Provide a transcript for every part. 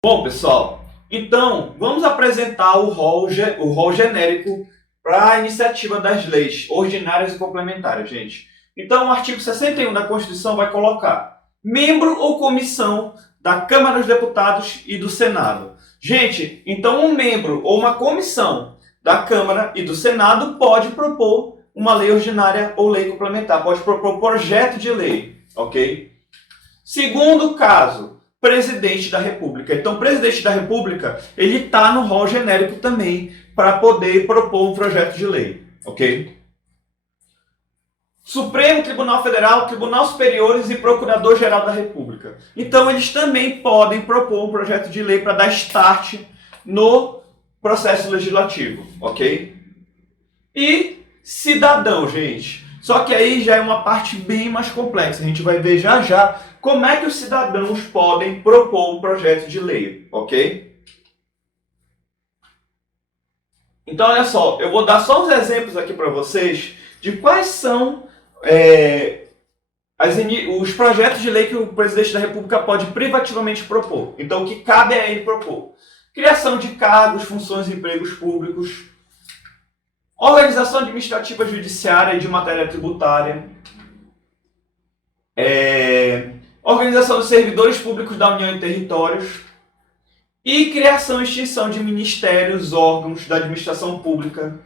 Bom, pessoal, então vamos apresentar o rol genérico para a iniciativa das leis ordinárias e complementares, gente. Então, o artigo 61 da Constituição vai colocar membro ou comissão da Câmara dos Deputados e do Senado. Gente, então um membro ou uma comissão da Câmara e do Senado pode propor uma lei ordinária ou lei complementar, pode propor projeto de lei, ok? Segundo caso, presidente da República. Então, o presidente da República, ele está no rol genérico também para poder propor um projeto de lei, ok? Supremo Tribunal Federal, Tribunal Superiores e Procurador-Geral da República. Então, eles também podem propor um projeto de lei para dar start no processo legislativo, ok? E cidadão, gente. Só que aí já é uma parte bem mais complexa. A gente vai ver já já como é que os cidadãos podem propor um projeto de lei, ok? Então, olha só, eu vou dar só uns exemplos aqui para vocês de quais são os projetos de lei que o presidente da República pode privativamente propor. Então, o que cabe a ele propor? Criação de cargos, funções e empregos públicos, organização administrativa judiciária e de matéria tributária, organização dos servidores públicos da União e territórios e criação e extinção de ministérios, órgãos da administração pública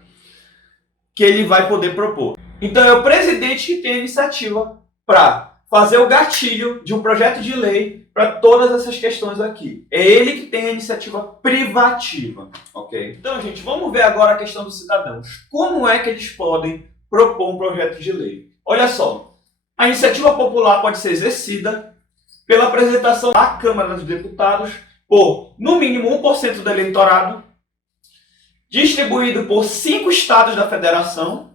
que ele vai poder propor. Então é o presidente que tem a iniciativa para fazer o gatilho de um projeto de lei para todas essas questões aqui. É ele que tem a iniciativa privativa, ok? Então, gente, vamos ver agora a questão dos cidadãos. Como é que eles podem propor um projeto de lei? Olha só, a iniciativa popular pode ser exercida pela apresentação à Câmara dos Deputados por, no mínimo, 1% do eleitorado, distribuído por 5 estados da federação,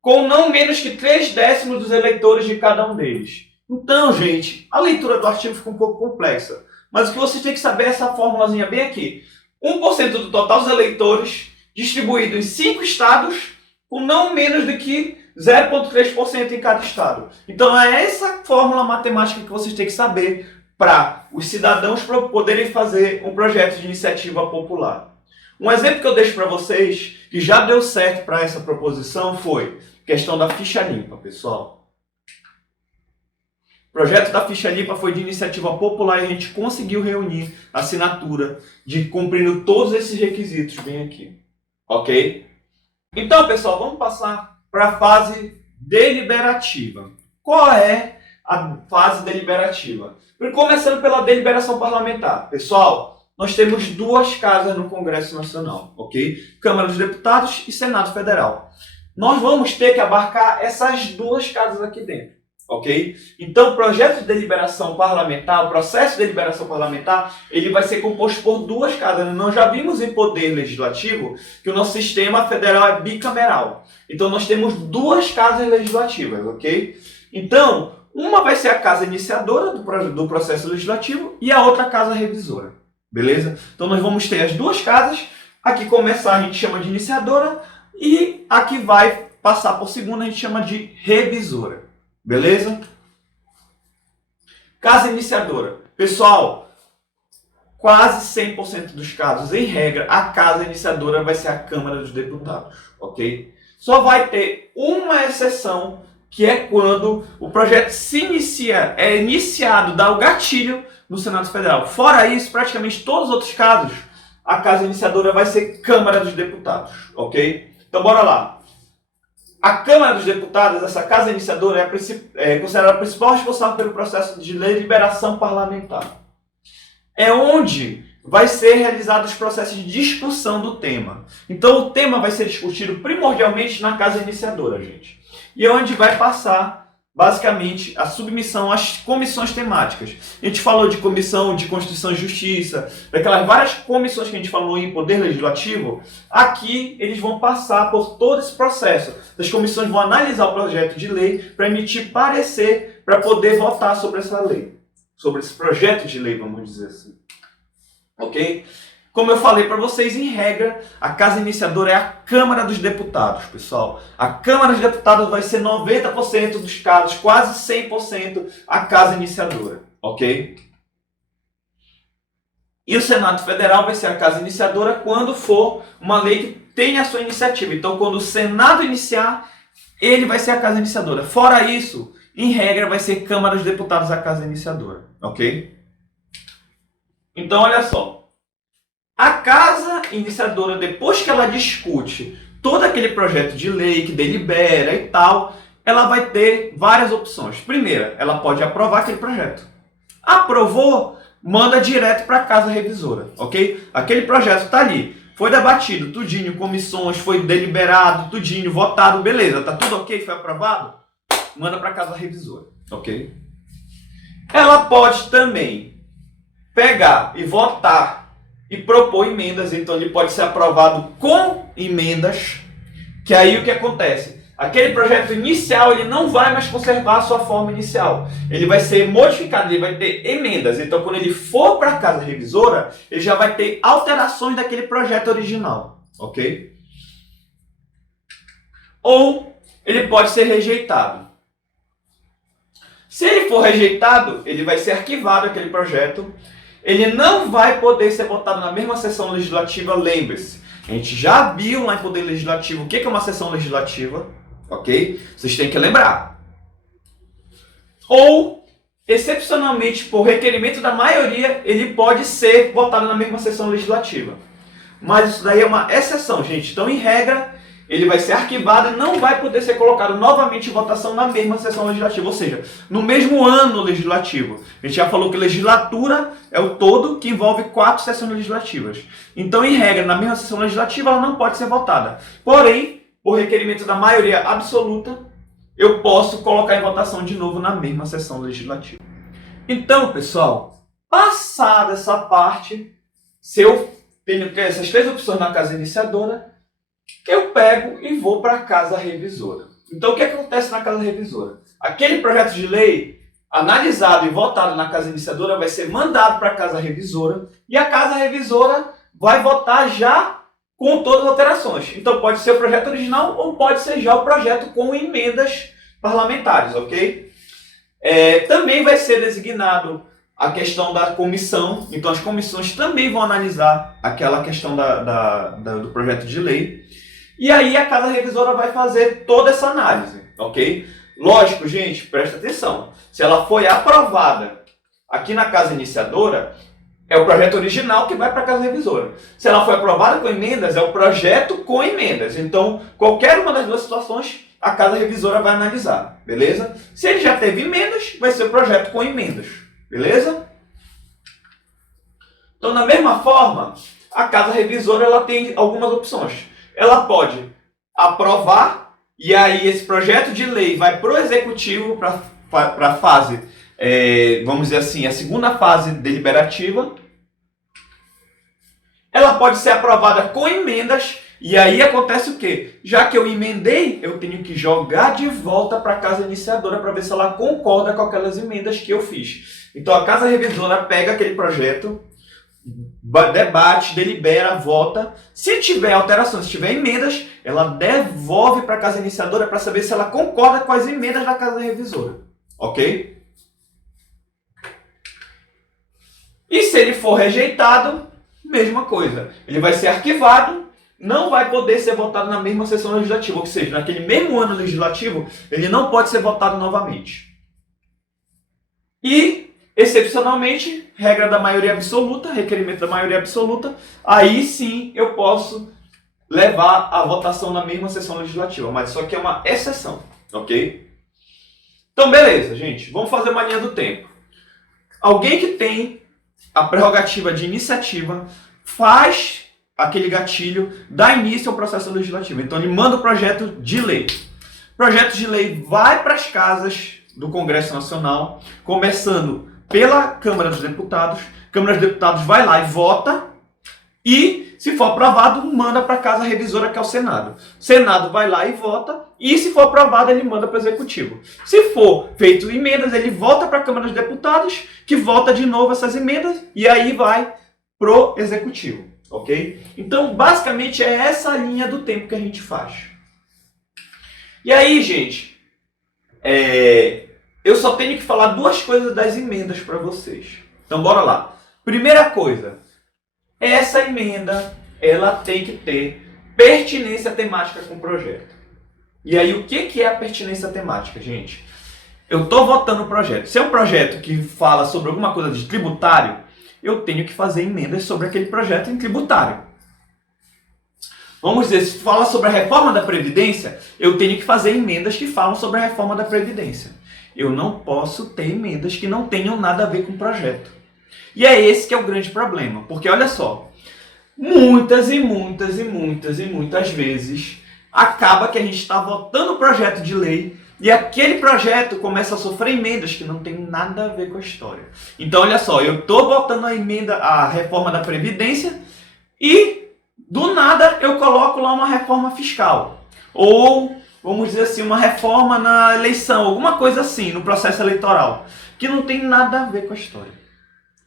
com não menos que 3/10 dos eleitores de cada um deles. Então, gente, a leitura do artigo fica um pouco complexa, mas o que vocês têm que saber é essa formulazinha bem aqui. 1% do total dos eleitores, distribuído em 5 estados, com não menos do que 0,3% em cada estado. Então, é essa fórmula matemática que vocês têm que saber para os cidadãos poderem fazer um projeto de iniciativa popular. Um exemplo que eu deixo para vocês, que já deu certo para essa proposição, foi a questão da ficha limpa, pessoal. O projeto da ficha limpa foi de iniciativa popular e a gente conseguiu reunir a assinatura de cumprindo todos esses requisitos bem aqui, ok? Então, pessoal, vamos passar para a fase deliberativa. Qual é a fase deliberativa? Começando pela deliberação parlamentar. Pessoal, nós temos 2 casas no Congresso Nacional, ok? Câmara dos Deputados e Senado Federal. Nós vamos ter que abarcar essas 2 casas aqui dentro, ok? Então, o projeto de deliberação parlamentar, o processo de deliberação parlamentar, ele vai ser composto por 2 casas. Nós já vimos em poder legislativo que o nosso sistema federal é bicameral. Então, nós temos 2 casas legislativas, ok? Então, uma vai ser a casa iniciadora do processo legislativo e a outra a casa revisora. Beleza? Então nós vamos ter as 2 casas. Aqui começar a gente chama de iniciadora e aqui vai passar por segunda a gente chama de revisora. Beleza? Casa iniciadora. Pessoal, quase 100% dos casos, em regra, a casa iniciadora vai ser a Câmara dos Deputados. Ok? Só vai ter uma exceção, que é quando o projeto é iniciado, dá o gatilho no Senado Federal. Fora isso, praticamente todos os outros casos, a casa iniciadora vai ser Câmara dos Deputados, ok? Então, bora lá. A Câmara dos Deputados, essa casa iniciadora, é considerada a principal responsável pelo processo de deliberação parlamentar. É onde vai ser realizados os processos de discussão do tema. Então, o tema vai ser discutido primordialmente na casa iniciadora, gente. E é onde vai passar, basicamente, a submissão às comissões temáticas. A gente falou de comissão de Constituição e Justiça, daquelas várias comissões que a gente falou em Poder Legislativo. Aqui, eles vão passar por todo esse processo. As comissões vão analisar o projeto de lei para emitir parecer para poder votar sobre essa lei. Sobre esse projeto de lei, vamos dizer assim. Ok? Como eu falei para vocês, em regra, a casa iniciadora é a Câmara dos Deputados, pessoal. A Câmara dos Deputados vai ser 90% dos casos, quase 100% a casa iniciadora, ok? E o Senado Federal vai ser a casa iniciadora quando for uma lei que tenha a sua iniciativa. Então, quando o Senado iniciar, ele vai ser a casa iniciadora. Fora isso, em regra, vai ser Câmara dos Deputados a casa iniciadora, ok? Então, olha só. A casa iniciadora, depois que ela discute todo aquele projeto de lei que delibera e tal, ela vai ter várias opções. Primeira, ela pode aprovar aquele projeto. Aprovou, manda direto para a casa revisora, ok? Aquele projeto está ali, foi debatido, tudinho, comissões, foi deliberado, tudinho, votado, beleza, tá tudo ok, foi aprovado? Manda para a casa revisora, ok? Ela pode também pegar e votar e propor emendas, então ele pode ser aprovado com emendas, que aí o que acontece? Aquele projeto inicial ele não vai mais conservar a sua forma inicial. Ele vai ser modificado, ele vai ter emendas. Então, quando ele for para a casa revisora, ele já vai ter alterações daquele projeto original, ok? Ou ele pode ser rejeitado. Se ele for rejeitado, ele vai ser arquivado aquele projeto. Ele não vai poder ser votado na mesma sessão legislativa, lembre-se. A gente já viu lá em Poder Legislativo o que é uma sessão legislativa, ok? Vocês têm que lembrar. Ou, excepcionalmente, por requerimento da maioria, ele pode ser votado na mesma sessão legislativa. Mas isso daí é uma exceção, gente. Então, em regra, ele vai ser arquivado e não vai poder ser colocado novamente em votação na mesma sessão legislativa, ou seja, no mesmo ano legislativo. A gente já falou que legislatura é o todo que envolve 4 sessões legislativas. Então, em regra, na mesma sessão legislativa, ela não pode ser votada. Porém, por requerimento da maioria absoluta, eu posso colocar em votação de novo na mesma sessão legislativa. Então, pessoal, passada essa parte, se eu tenho essas 3 opções na casa iniciadora, eu pego e vou para a casa revisora. Então, o que acontece na casa revisora? Aquele projeto de lei analisado e votado na casa iniciadora vai ser mandado para a casa revisora e a casa revisora vai votar já com todas as alterações. Então, pode ser o projeto original ou pode ser já o projeto com emendas parlamentares, ok? Também vai ser designado a questão da comissão. Então, as comissões também vão analisar aquela questão do projeto de lei. E aí a casa revisora vai fazer toda essa análise, ok? Lógico, gente, presta atenção. Se ela foi aprovada aqui na casa iniciadora, é o projeto original que vai para a casa revisora. Se ela foi aprovada com emendas, é o projeto com emendas. Então, qualquer uma das duas situações, a casa revisora vai analisar, beleza? Se ele já teve emendas, vai ser o projeto com emendas, beleza? Então, da mesma forma, a casa revisora ela tem algumas opções. Ela pode aprovar, e aí esse projeto de lei vai para o executivo, para a fase, vamos dizer assim, a segunda fase deliberativa. Ela pode ser aprovada com emendas, e aí acontece o quê? Já que eu emendei, eu tenho que jogar de volta para a casa iniciadora para ver se ela concorda com aquelas emendas que eu fiz. Então a casa revisora pega aquele projeto, debate, delibera, vota. Se tiver alterações, se tiver emendas, ela devolve para a casa iniciadora para saber se ela concorda com as emendas da casa revisora. Ok? E se ele for rejeitado, mesma coisa. Ele vai ser arquivado, não vai poder ser votado na mesma sessão legislativa. Ou seja, naquele mesmo ano legislativo, ele não pode ser votado novamente. E, excepcionalmente, regra da maioria absoluta, requerimento da maioria absoluta, aí sim eu posso levar a votação na mesma sessão legislativa. Mas isso aqui é uma exceção, ok? Então, beleza, gente. Vamos fazer uma linha do tempo. Alguém que tem a prerrogativa de iniciativa faz aquele gatilho, dá início ao processo legislativo. Então, ele manda o projeto de lei. O projeto de lei vai para as casas do Congresso Nacional, começando pela Câmara dos Deputados. A Câmara dos Deputados vai lá e vota. E, se for aprovado, manda para a Casa Revisora, que é o Senado. O Senado vai lá e vota. E, se for aprovado, ele manda para o Executivo. Se for feito emendas, ele volta para a Câmara dos Deputados, que vota de novo essas emendas. E aí vai pro Executivo. Ok? Então, basicamente, é essa a linha do tempo que a gente faz. E aí, gente, eu só tenho que falar 2 coisas das emendas para vocês. Então, bora lá. Primeira coisa, essa emenda ela tem que ter pertinência temática com o projeto. E aí, o que é a pertinência temática, gente? Eu estou votando o projeto. Se é um projeto que fala sobre alguma coisa de tributário, eu tenho que fazer emendas sobre aquele projeto em tributário. Vamos dizer, se fala sobre a reforma da Previdência, eu tenho que fazer emendas que falam sobre a reforma da Previdência. Eu não posso ter emendas que não tenham nada a ver com o projeto. E é esse que é o grande problema. Porque, olha só, muitas vezes, acaba que a gente está votando o projeto de lei e aquele projeto começa a sofrer emendas que não tem nada a ver com a história. Então, olha só, eu estou votando a reforma da Previdência e, do nada, eu coloco lá uma reforma fiscal. Ou, vamos dizer assim, uma reforma na eleição, alguma coisa assim, no processo eleitoral, que não tem nada a ver com a história.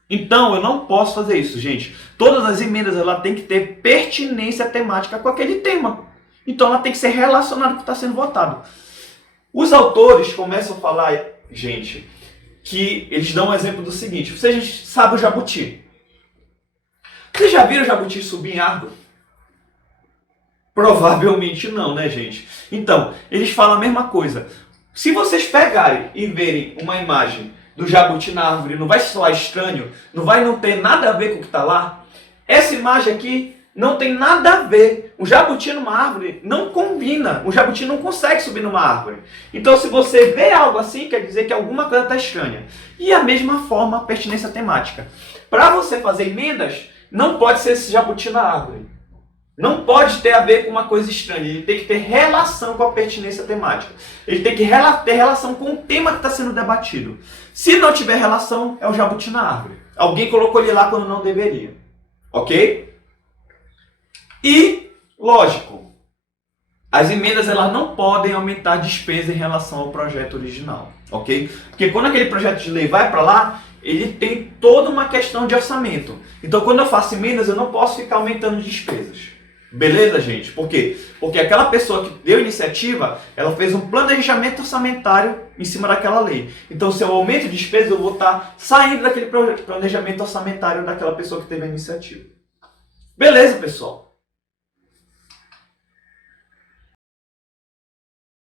Então, eu não posso fazer isso, gente. Todas as emendas ela tem que ter pertinência temática com aquele tema. Então, ela tem que ser relacionada com o que está sendo votado. Os autores começam a falar, gente, que eles dão um exemplo do seguinte. Vocês sabem o jabuti. Vocês já viram o jabuti subir em árvore? Provavelmente não, né, gente? Então, eles falam a mesma coisa. Se vocês pegarem e verem uma imagem do jabuti na árvore, não vai soar estranho, não ter nada a ver com o que está lá, essa imagem aqui não tem nada a ver. O jabuti numa árvore não combina. O jabuti não consegue subir numa árvore. Então, se você vê algo assim, quer dizer que alguma coisa está estranha. E a mesma forma, a pertinência temática. Para você fazer emendas, não pode ser esse jabuti na árvore. Não pode ter a ver com uma coisa estranha. Ele tem que ter relação com a pertinência temática. Ele tem que ter relação com o tema que está sendo debatido. Se não tiver relação, é o jabuti na árvore. Alguém colocou ele lá quando não deveria. Ok? E, lógico, as emendas elas não podem aumentar a despesa em relação ao projeto original, ok? Porque quando aquele projeto de lei vai para lá, ele tem toda uma questão de orçamento. Então, quando eu faço emendas, eu não posso ficar aumentando despesas. Beleza, gente? Por quê? Porque aquela pessoa que deu iniciativa, ela fez um planejamento orçamentário em cima daquela lei. Então, se eu aumento despesas, eu vou estar saindo daquele planejamento orçamentário daquela pessoa que teve a iniciativa. Beleza, pessoal?